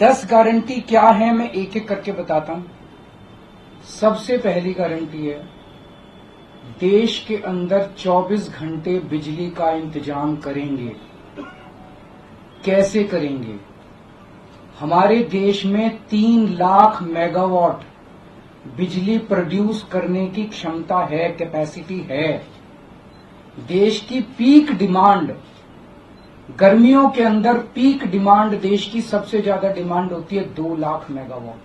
10 guarantee क्या है, मैं एक एक करके बताता हूं। सबसे पहली गारंटी है, देश के अंदर 24 घंटे बिजली का इंतजाम करेंगे। कैसे करेंगे? हमारे देश में 3 लाख मेगावाट बिजली प्रोड्यूस करने की क्षमता है, कैपेसिटी है। देश की पीक डिमांड, गर्मियों के अंदर पीक डिमांड, देश की सबसे ज्यादा डिमांड होती है 2 लाख मेगावाट।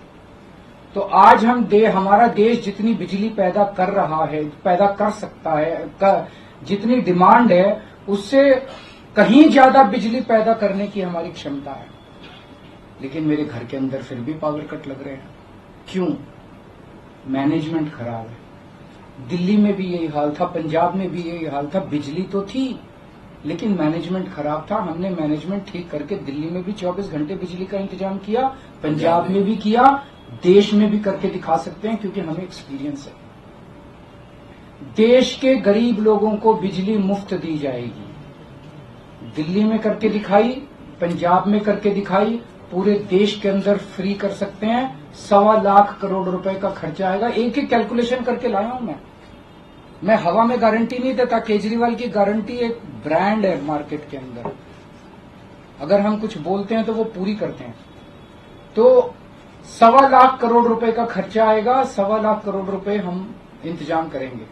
तो आज हमारा देश जितनी बिजली पैदा कर रहा है, पैदा कर सकता है, जितनी डिमांड है उससे कहीं ज्यादा बिजली पैदा करने की हमारी क्षमता है। लेकिन मेरे घर के अंदर फिर भी पावर कट लग रहे हैं। क्यों? मैनेजमेंट खराब है। दिल्ली में भी यही हाल था, पंजाब में भी यही हाल था। बिजली तो थी लेकिन मैनेजमेंट खराब था। हमने मैनेजमेंट ठीक करके दिल्ली में भी 24 घंटे बिजली का इंतजाम किया, पंजाब में भी किया, देश में भी करके दिखा सकते हैं क्योंकि हमें एक्सपीरियंस है। देश के गरीब लोगों को बिजली मुफ्त दी जाएगी। दिल्ली में करके दिखाई, पंजाब में करके दिखाई, पूरे देश के अंदर फ्री कर सकते हैं। 1.25 लाख करोड़ रुपए का खर्चा आएगा। एक एक कैलकुलेशन करके लाया हूं मैं हवा में गारंटी नहीं देता। केजरीवाल की गारंटी एक ब्रांड है मार्केट के अंदर। अगर हम कुछ बोलते हैं तो वो पूरी करते हैं। तो 1.25 लाख करोड़ रुपए का खर्चा आएगा। 1.25 लाख करोड़ रुपए हम इंतजाम करेंगे।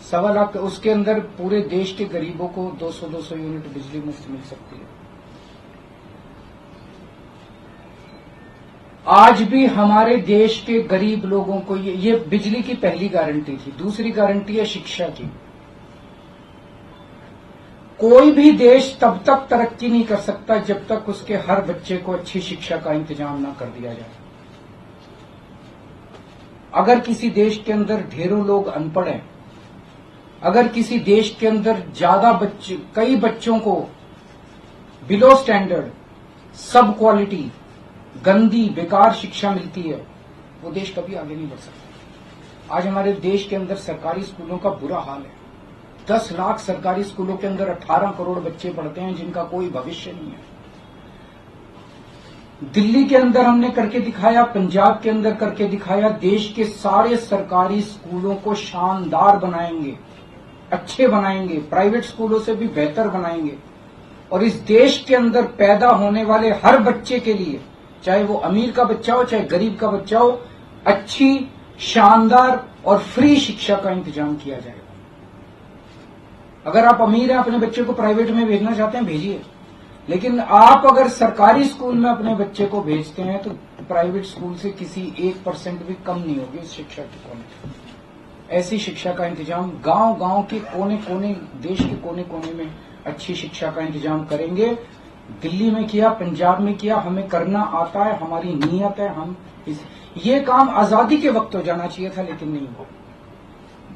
1.25 लाख, उसके अंदर पूरे देश के गरीबों को 200-200 यूनिट बिजली मुफ्त मिल सकती है। आज भी हमारे देश के गरीब लोगों को ये बिजली की पहली गारंटी थी। दूसरी गारंटी है शिक्षा की। कोई भी देश तब तक तरक्की नहीं कर सकता जब तक उसके हर बच्चे को अच्छी शिक्षा का इंतजाम ना कर दिया जाए। अगर किसी देश के अंदर ढेरों लोग अनपढ़ हैं, अगर किसी देश के अंदर कई बच्चों को बिलो स्टैंडर्ड, सब क्वालिटी, गंदी, बेकार शिक्षा मिलती है, वो देश कभी आगे नहीं बढ़ सकता। आज हमारे देश के अंदर सरकारी स्कूलों का बुरा हाल है। 10 लाख सरकारी स्कूलों के अंदर 18 करोड़ बच्चे पढ़ते हैं जिनका कोई भविष्य नहीं है। दिल्ली के अंदर हमने करके दिखाया, पंजाब के अंदर करके दिखाया। देश के सारे सरकारी स्कूलों को शानदार बनाएंगे, अच्छे बनाएंगे, प्राइवेट स्कूलों से भी बेहतर बनाएंगे। और इस देश के अंदर पैदा होने वाले हर बच्चे के लिए, चाहे वो अमीर का बच्चा हो चाहे गरीब का बच्चा हो, अच्छी, शानदार और फ्री शिक्षा का इंतजाम किया जाएगा। अगर आप अमीर हैं, अपने बच्चे को प्राइवेट में भेजना चाहते हैं, भेजिए। लेकिन आप अगर सरकारी स्कूल में अपने बच्चे को भेजते हैं तो प्राइवेट स्कूल से किसी 1% भी कम नहीं होगी इस शिक्षा की क्वालिटी। ऐसी शिक्षा का इंतजाम गांव-गांव के कोने-कोने, देश के कोने-कोने में अच्छी शिक्षा का इंतजाम करेंगे। दिल्ली में किया, पंजाब में किया, हमें करना आता है, हमारी नीयत है। ये काम आजादी के वक्त हो जाना चाहिए था लेकिन नहीं हुआ।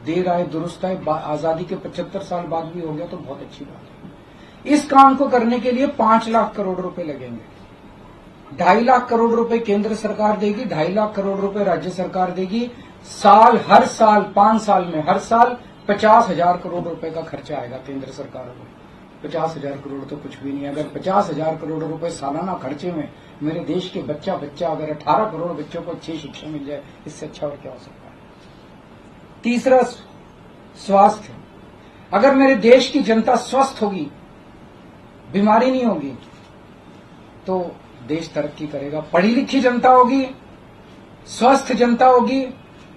देर आए दुरुस्त आए, आजादी के 75 साल बाद भी हो गया तो बहुत अच्छी बात है। इस काम को करने के लिए 5 लाख करोड़ रुपए लगेंगे। 2.5 लाख करोड़ रुपए केंद्र सरकार देगी, 2.5 लाख करोड़ रुपए राज्य सरकार देगी। हर साल 5 साल में हर साल 50,000 करोड़ रुपए का खर्चा आएगा केंद्र सरकार को। 50,000 करोड़ तो कुछ भी नहीं है। अगर 50,000 करोड़ रुपए सालाना खर्चे में मेरे देश के बच्चा अगर 18 करोड़ बच्चों को अच्छी शिक्षा मिल जाए, इससे अच्छा और क्या हो सकता है। तीसरा, स्वास्थ्य। अगर मेरे देश की जनता स्वस्थ होगी, बीमारी नहीं होगी, तो देश तरक्की करेगा। पढ़ी लिखी जनता होगी, स्वस्थ जनता होगी,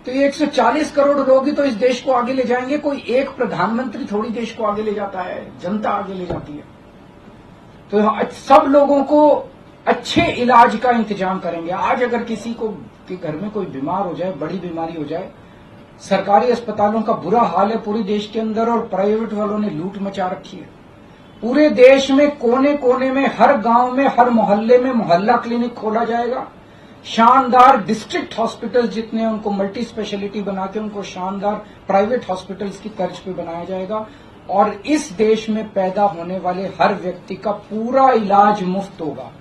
तो ये 140 करोड़ लोग ही तो इस देश को आगे ले जाएंगे। कोई एक प्रधानमंत्री थोड़ी देश को आगे ले जाता है, जनता आगे ले जाती है। तो सब लोगों को अच्छे इलाज का इंतजाम करेंगे। आज अगर किसी को के घर में कोई बीमार हो जाए, बड़ी बीमारी हो जाए, सरकारी अस्पतालों का बुरा हाल है पूरे देश के अंदर और प्राइवेट वालों ने लूट मचा रखी है। पूरे देश में कोने-कोने में, हर गांव में, हर मोहल्ले में मोहल्ला क्लिनिक खोला जाएगा। शानदार डिस्ट्रिक्ट हॉस्पिटल जितने, उनको मल्टी स्पेशलिटी बना के उनको शानदार प्राइवेट हॉस्पिटल्स की तर्ज पे बनाया जाएगा। और इस देश में पैदा होने वाले हर व्यक्ति का पूरा इलाज मुफ्त होगा,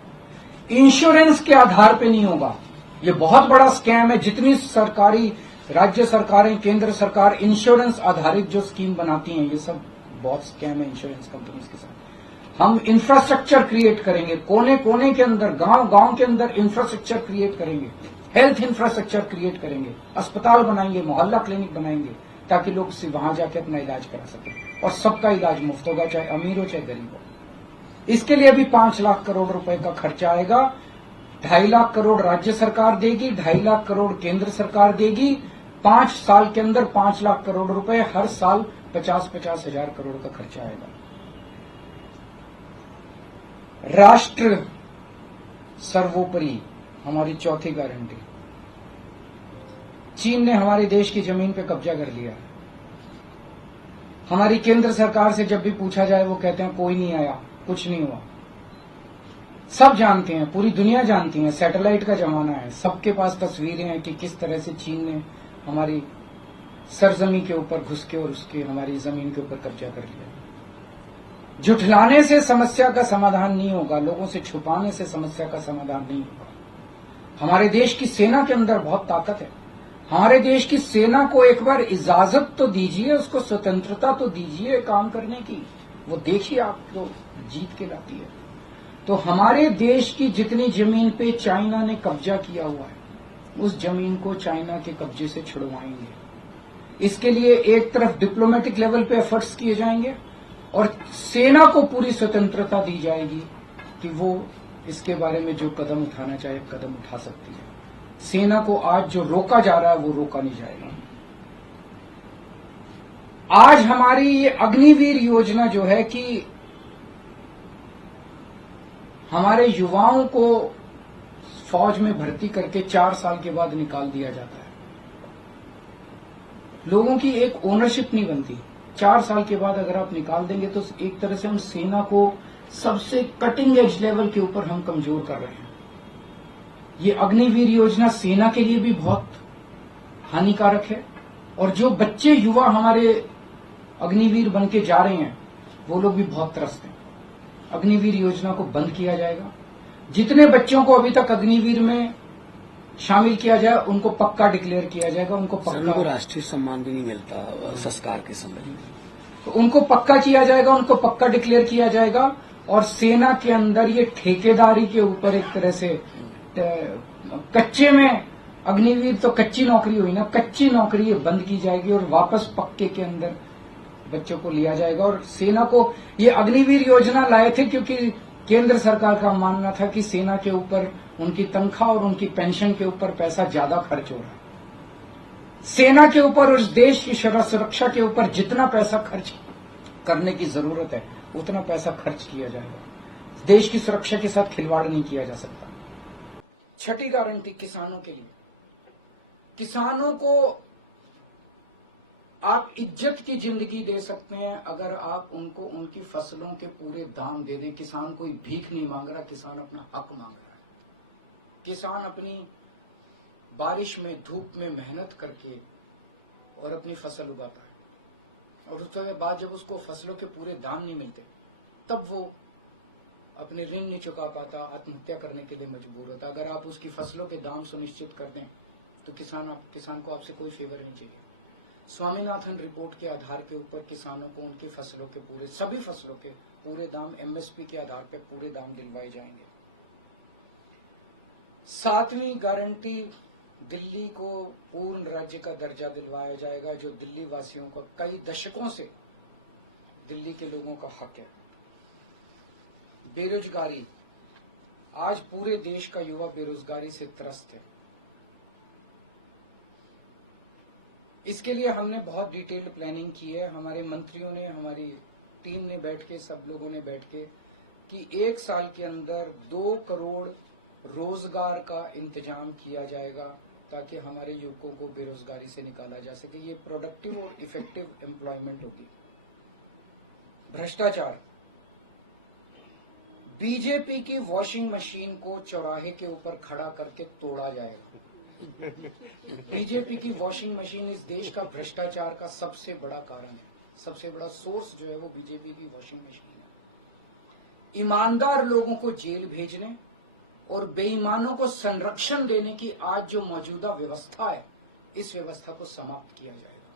इंश्योरेंस के आधार पे नहीं होगा। ये बहुत बड़ा स्कैम है। जितनी सरकारी, राज्य सरकारें, केंद्र सरकार इंश्योरेंस आधारित जो स्कीम बनाती हैं, ये सब बहुत स्कैम है इंश्योरेंस कंपनीज के साथ। हम इंफ्रास्ट्रक्चर क्रिएट करेंगे, कोने कोने के अंदर, गांव गांव के अंदर इंफ्रास्ट्रक्चर क्रिएट करेंगे, हेल्थ इंफ्रास्ट्रक्चर क्रिएट करेंगे, अस्पताल बनाएंगे, मोहल्ला क्लिनिक बनाएंगे, ताकि लोग वहां जाके अपना इलाज करा सकें और सबका इलाज मुफ्त होगा, चाहे अमीर हो चाहे गरीब हो। इसके लिए भी 5 लाख करोड़ रुपए का खर्चा आएगा। 2.5 लाख करोड़ राज्य सरकार देगी, 2.5 लाख करोड़ केंद्र सरकार देगी। 5 साल के अंदर 5 लाख करोड़ रुपए, हर साल 50-50 हजार करोड़ का खर्चा आएगा। राष्ट्र सर्वोपरि हमारी चौथी गारंटी। चीन ने हमारे देश की जमीन पे कब्जा कर लिया। हमारी केंद्र सरकार से जब भी पूछा जाए वो कहते हैं कोई नहीं आया, कुछ नहीं हुआ। सब जानते हैं, पूरी दुनिया जानती है, सैटेलाइट का जमाना है, सबके पास तस्वीरें हैं कि किस तरह से चीन ने हमारी सरजमी के ऊपर घुस के और उसके हमारी जमीन के ऊपर कब्जा कर लिया। झुठलाने से समस्या का समाधान नहीं होगा, लोगों से छुपाने से समस्या का समाधान नहीं होगा। हमारे देश की सेना के अंदर बहुत ताकत है। हमारे देश की सेना को एक बार इजाजत तो दीजिए, उसको स्वतंत्रता तो दीजिए काम करने की। वो देखिए आपको जीत के लाती है। तो हमारे देश की जितनी जमीन पे चाइना ने कब्जा किया हुआ है, उस जमीन को चाइना के कब्जे से छुड़वाएंगे। इसके लिए एक तरफ डिप्लोमेटिक लेवल पे एफर्ट्स किए जाएंगे और सेना को पूरी स्वतंत्रता दी जाएगी कि वो इसके बारे में जो कदम उठाना चाहे कदम उठा सकती है। सेना को आज जो रोका जा रहा है वो रोका नहीं जाएगा। आज हमारी ये अग्निवीर योजना जो है कि हमारे युवाओं को फौज में भर्ती करके 4 साल के बाद निकाल दिया जाता है। लोगों की एक ओनरशिप नहीं बनती। 4 साल के बाद अगर आप निकाल देंगे तो एक तरह से हम सेना को सबसे कटिंग एज लेवल के ऊपर हम कमजोर कर रहे हैं। ये अग्निवीर योजना सेना के लिए भी बहुत हानिकारक है और जो बच्चे युवा हमारे अग्निवीर बन के जा रहे हैं वो लोग भी बहुत त्रस्त हैं। अग्निवीर योजना को बंद किया जाएगा। जितने बच्चों को अभी तक अग्निवीर में शामिल किया जाए उनको पक्का डिक्लेयर किया जाएगा। उनको राष्ट्रीय सम्मान भी नहीं मिलता संस्कार के समय, तो उनको पक्का किया जाएगा, उनको पक्का डिक्लेयर किया जाएगा। और सेना के अंदर ये ठेकेदारी के ऊपर एक तरह से कच्चे में अग्निवीर तो कच्ची नौकरी हुई ना, कच्ची नौकरी ये बंद की जाएगी और वापस पक्के के अंदर बच्चों को लिया जाएगा। और सेना को ये अग्निवीर योजना लाए थे क्योंकि केंद्र सरकार का मानना था कि सेना के ऊपर उनकी तनख्वाह और उनकी पेंशन के ऊपर पैसा ज्यादा खर्च हो रहा है। सेना के ऊपर और उस देश की सुरक्षा के ऊपर जितना पैसा खर्च करने की जरूरत है उतना पैसा खर्च किया जाएगा। देश की सुरक्षा के साथ खिलवाड़ नहीं किया जा सकता। छठी गारंटी किसानों के लिए। किसानों को आप इज्जत की जिंदगी दे सकते हैं अगर आप उनको उनकी फसलों के पूरे दाम दे दें। किसान कोई भीख नहीं मांग रहा, किसान अपना हक मांग रहा है। किसान अपनी बारिश में धूप में मेहनत करके और अपनी फसल उगाता है और उसके बाद जब उसको फसलों के पूरे दाम नहीं मिलते तब वो अपने ऋण नहीं चुका पाता, आत्महत्या करने के लिए मजबूर होता। अगर आप उसकी फसलों के दाम सुनिश्चित कर दें तो किसान को आपसे कोई फेवर नहीं चाहिए। स्वामीनाथन रिपोर्ट के आधार के ऊपर किसानों को उनकी फसलों के पूरे, सभी फसलों के पूरे दाम एमएसपी के आधार पर पूरे दाम दिलवाए जाएंगे। 7वीं गारंटी, दिल्ली को पूर्ण राज्य का दर्जा दिलवाया जाएगा, जो दिल्ली वासियों का कई दशकों से दिल्ली के लोगों का हक है। बेरोजगारी, आज पूरे देश का युवा बेरोजगारी से त्रस्त है। इसके लिए हमने बहुत डिटेल्ड प्लानिंग की है। हमारे मंत्रियों ने, हमारी टीम ने बैठ के, सब लोगों ने बैठ के कि 1 साल के अंदर 2 करोड़ रोजगार का इंतजाम किया जाएगा ताकि हमारे युवकों को बेरोजगारी से निकाला जा सके। ये प्रोडक्टिव और इफेक्टिव एम्प्लॉयमेंट होगी। भ्रष्टाचार, बीजेपी की वॉशिंग मशीन को चौराहे के ऊपर खड़ा करके तोड़ा जाएगा। बीजेपी की वॉशिंग मशीन इस देश का भ्रष्टाचार का सबसे बड़ा कारण है। सबसे बड़ा सोर्स जो है वो बीजेपी की वॉशिंग मशीन है। ईमानदार लोगों को जेल भेजने और बेईमानों को संरक्षण देने की आज जो मौजूदा व्यवस्था है, इस व्यवस्था को समाप्त किया जाएगा।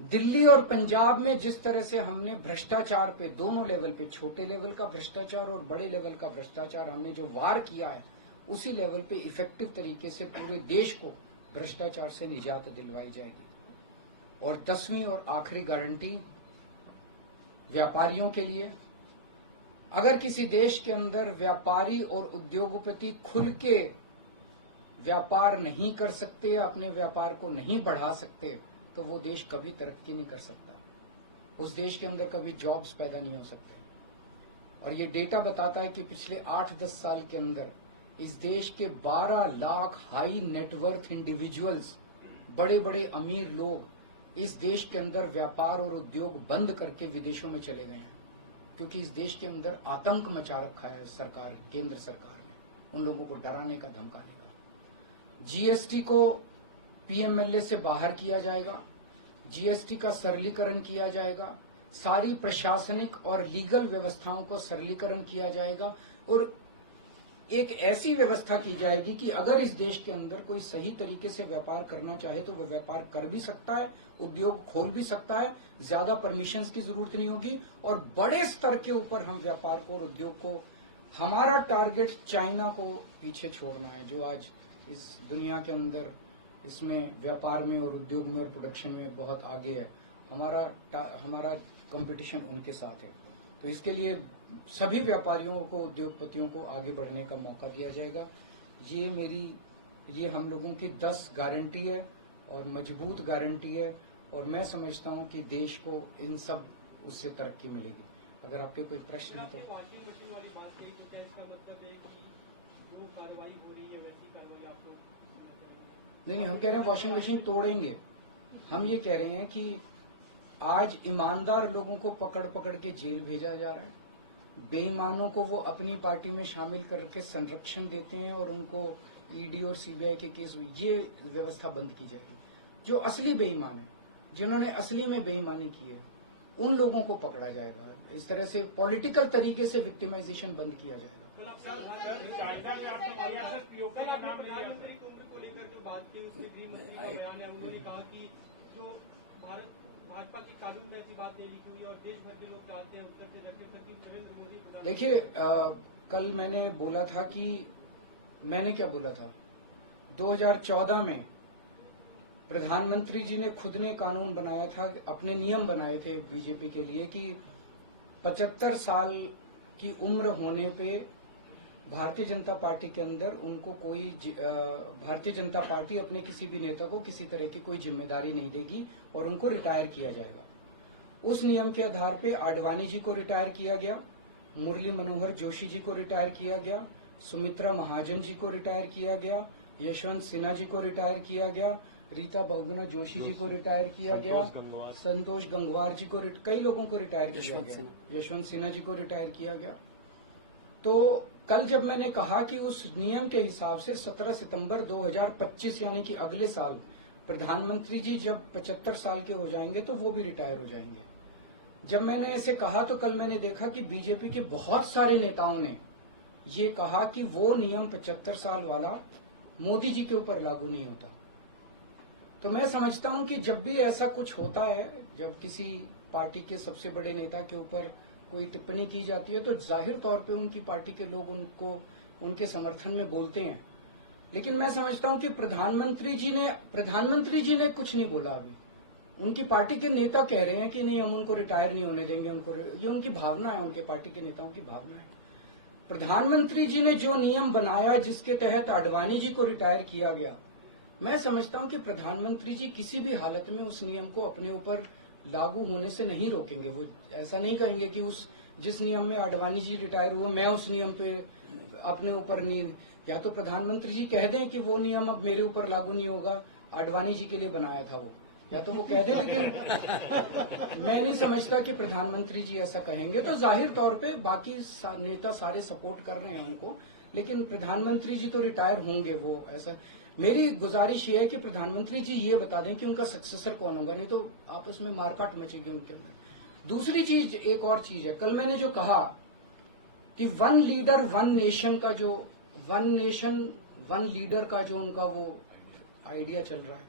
दिल्ली और पंजाब में जिस तरह से हमने भ्रष्टाचार पे दोनों लेवल पे, छोटे लेवल का भ्रष्टाचार और बड़े लेवल का भ्रष्टाचार हमने जो वार किया है, उसी लेवल पे इफेक्टिव तरीके से पूरे देश को भ्रष्टाचार से निजात दिलवाई जाएगी। और 10वीं और आखिरी गारंटी व्यापारियों के लिए, अगर किसी देश के अंदर व्यापारी और उद्योगपति खुल के व्यापार नहीं कर सकते, अपने व्यापार को नहीं बढ़ा सकते, तो वो देश कभी तरक्की नहीं कर सकता। उस देश के अंदर कभी जॉब्स पैदा नहीं हो सकते। और ये डेटा बताता है कि पिछले 8-10 साल के अंदर इस देश के 12 लाख हाई नेटवर्थ इंडिविजुअल्स, बड़े बड़े अमीर लोग इस देश के अंदर व्यापार और उद्योग बंद करके विदेशों में चले गए हैं, क्योंकि इस देश के अंदर आतंक मचा रखा है सरकार, केंद्र सरकार ने, उन लोगों को डराने का, धमकाने का। जीएसटी को पीएमएलए से बाहर किया जाएगा, जीएसटी का सरलीकरण किया जाएगा, सारी प्रशासनिक और लीगल व्यवस्थाओं को सरलीकरण किया जाएगा और एक ऐसी व्यवस्था की जाएगी कि अगर इस देश के अंदर कोई सही तरीके से व्यापार करना चाहे तो वह व्यापार कर भी सकता है, उद्योग खोल भी सकता है, ज्यादा परमिशंस की जरूरत नहीं होगी और बड़े स्तर के ऊपर हम व्यापार को और उद्योग को, हमारा टारगेट चाइना को पीछे छोड़ना है, जो आज इस दुनिया के अंदर इसमें व्यापार में और उद्योग में और प्रोडक्शन में बहुत आगे है। हमारा कंपटीशन उनके साथ है। तो इसके लिए सभी व्यापारियों को, उद्योगपतियों को आगे बढ़ने का मौका दिया जाएगा। ये हम लोगों की 10 गारंटी है और मजबूत गारंटी है और मैं समझता हूं कि देश को इन सब उससे तरक्की मिलेगी। अगर आपके कोई प्रश्न है तो। वॉशिंग मशीन वाली बात कही तो क्या इसका मतलब है कि जो कार्रवाई हो रही है वैसी कार्रवाई आप लोग नहीं, हम कह रहे हैं वॉशिंग मशीन तोड़ेंगे। हम ये कह रहे हैं कि आज ईमानदार लोगों को पकड़ पकड़ के जेल भेजा जा रहा है, बेईमानों को वो अपनी पार्टी में शामिल करके संरक्षण देते हैं और उनको ईडी और सीबीआई के केस, ये व्यवस्था बंद की जाएगी। जो असली बेईमान है, जिन्होंने असली में बेईमानी की है, उन लोगों को पकड़ा जाएगा। इस तरह से पॉलिटिकल तरीके से विक्टिमाइजेशन बंद किया जाएगा। प्रधानमंत्री की उम्र को लेकर जो बात की, उसमें गृह मंत्री का बयान है, उन्होंने कहा कि जो भाजपा की कानून में ऐसी बात नहीं लिखी हुई है और देश भर के लोग चाहते हैं उत्तर से दक्षिण तक की नरेंद्र मोदी। देखिए, कल मैंने बोला था कि मैंने क्या बोला था, 2014 में प्रधानमंत्री जी ने खुद ने कानून बनाया था, अपने नियम बनाए थे बीजेपी के लिए कि 75 साल की उम्र होने पे भारतीय जनता पार्टी के अंदर उनको भारतीय जनता पार्टी अपने किसी भी नेता को किसी तरह की कोई जिम्मेदारी नहीं देगी और उनको रिटायर किया जाएगा। उस नियम के आधार पे आडवाणी जी को रिटायर किया गया, मुरली मनोहर जोशी जी को रिटायर किया गया, सुमित्रा महाजन जी को रिटायर किया गया, यशवंत सिन्हा जी को रिटायर किया गया, रीता बहुगुणा जोशी जी को रिटायर किया गया, संतोष गंगवार जी को, कई लोगों को रिटायर किया गया, यशवंत सिन्हा जी को रिटायर किया गया। तो कल जब मैंने कहा कि उस नियम के हिसाब से 17 सितंबर 2025 यानी कि अगले साल प्रधानमंत्री जी जब 75 साल के हो जाएंगे तो वो भी रिटायर हो जाएंगे। जब मैंने ऐसे कहा तो कल मैंने देखा कि बीजेपी के बहुत सारे नेताओं ने ये कहा कि वो नियम 75 साल वाला मोदी जी के ऊपर लागू नहीं होता। तो मैं समझता हूं कि जब भी ऐसा कुछ होता है, जब किसी पार्टी के सबसे बड़े नेता के ऊपर कोई टिप्पणी की जाती है तो जाहिर तौर पे उनकी पार्टी के लोग उनको उनके समर्थन में बोलते हैं। लेकिन मैं समझता हूं कि प्रधानमंत्री जी ने कुछ नहीं बोला अभी। उनकी पार्टी के नेता कह रहे हैं कि नहीं, हम उनको रिटायर नहीं होने देंगे, ये उनकी भावना है, उनके पार्टी के नेताओं की भावना है। प्रधानमंत्री जी ने जो नियम बनाया जिसके तहत आडवाणी जी को रिटायर किया गया, मैं समझता हूं कि प्रधानमंत्री जी किसी भी हालत में उस नियम को अपने ऊपर लागू होने से नहीं रोकेंगे। वो ऐसा नहीं करेंगे कि जिस नियम में आडवाणी जी रिटायर हुए मैं उस नियम पे अपने ऊपर नहीं, या तो प्रधानमंत्री जी कह दें कि वो नियम अब मेरे ऊपर लागू नहीं होगा, आडवाणी जी के लिए बनाया था वो, या तो वो कह दें। लेकिन मैं नहीं समझता कि प्रधानमंत्री जी ऐसा कहेंगे। तो जाहिर तौर पे बाकी नेता सारे सपोर्ट कर रहे हैं उनको, लेकिन प्रधानमंत्री जी तो रिटायर होंगे। वो ऐसा, मेरी गुजारिश ये है कि प्रधानमंत्री जी ये बता दें कि उनका सक्सेसर कौन होगा, नहीं तो आपस में मारकाट मचेगी उनके अंदर। दूसरी चीज, एक और चीज है, कल मैंने जो कहा कि वन लीडर वन नेशन का जो वन नेशन वन लीडर का जो उनका वो आइडिया चल रहा है,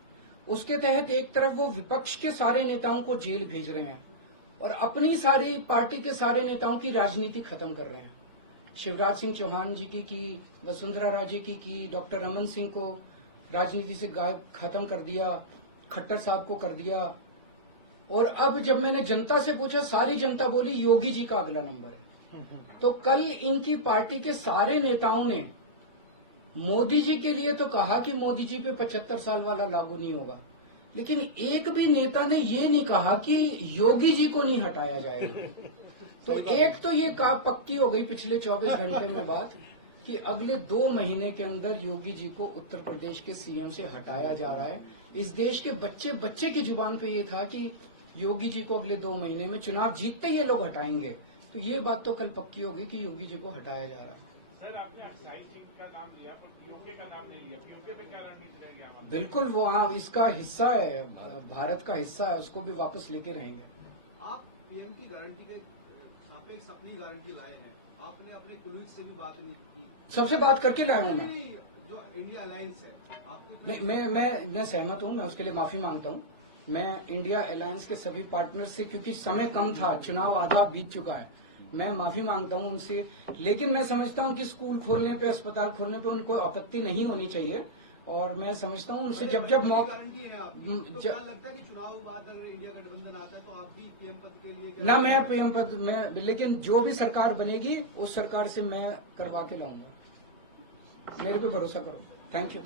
उसके तहत एक तरफ वो विपक्ष के सारे नेताओं को जेल भेज रहे हैं और अपनी सारी पार्टी के सारे नेताओं की राजनीति खत्म कर रहे हैं। शिवराज सिंह चौहान जी की वसुंधरा राजे की, डॉक्टर रमन सिंह को राजनीति से गायब खत्म कर दिया, खट्टर साहब को कर दिया। और अब जब मैंने जनता से पूछा, सारी जनता बोली योगी जी का अगला नंबर है। तो कल इनकी पार्टी के सारे नेताओं ने मोदी जी के लिए तो कहा कि मोदी जी पे 75 साल वाला लागू नहीं होगा, लेकिन एक भी नेता ने ये नहीं कहा कि योगी जी को नहीं हटाया जाएगा। तो एक तो ये पक्की हो गई पिछले 24 घंटे में बात कि अगले 2 महीने के अंदर योगी जी को उत्तर प्रदेश के सीएम से हटाया जा रहा है। इस देश के बच्चे बच्चे की जुबान पे ये था कि योगी जी को अगले 2 महीने में चुनाव जीतते ही ये लोग हटाएंगे। तो ये बात तो कल पक्की होगी कि योगी जी को हटाया जा रहा है। सर, आपने अक्साई सिंह का नाम लिया पर पीओके का नाम नहीं लिया। पीओके पे क्या रणनीति रहेगी हमारी? बिल्कुल, वो इसका हिस्सा है, भारत का हिस्सा है, उसको भी वापस लेके रहेंगे। आप पीएम की गारंटी के सापेक्ष अपनी गारंटी लाए हैं, आपने अपने कुलीग से भी बात नहीं की। सबसे बात करके लाया हूं मैं। जो इंडिया अलायंस है आपके नहीं, मैं सहमत हूं, मैं उसके लिए माफी मांगता हूं। मैं इंडिया अलायंस के सभी पार्टनर से, क्योंकि समय कम था, चुनाव आधा बीत चुका है, मैं माफी मांगता हूं उनसे। लेकिन मैं समझता हूं कि स्कूल खोलने पे, अस्पताल खोलने पे उनको आपत्ति नहीं होनी चाहिए। और मैं समझता हूं उनसे जब गारंटी है आपकी, तो क्या लगता है कि चुनाव बाद अगर इंडिया गठबंधन आता है तो आप भी पीएम पद के लिए ना, मैं पीएम पद में, लेकिन जो भी सरकार बनेगी उस सरकार से मैं करवा के लाऊंगा। मेरे पे भरोसा करो। Thank you.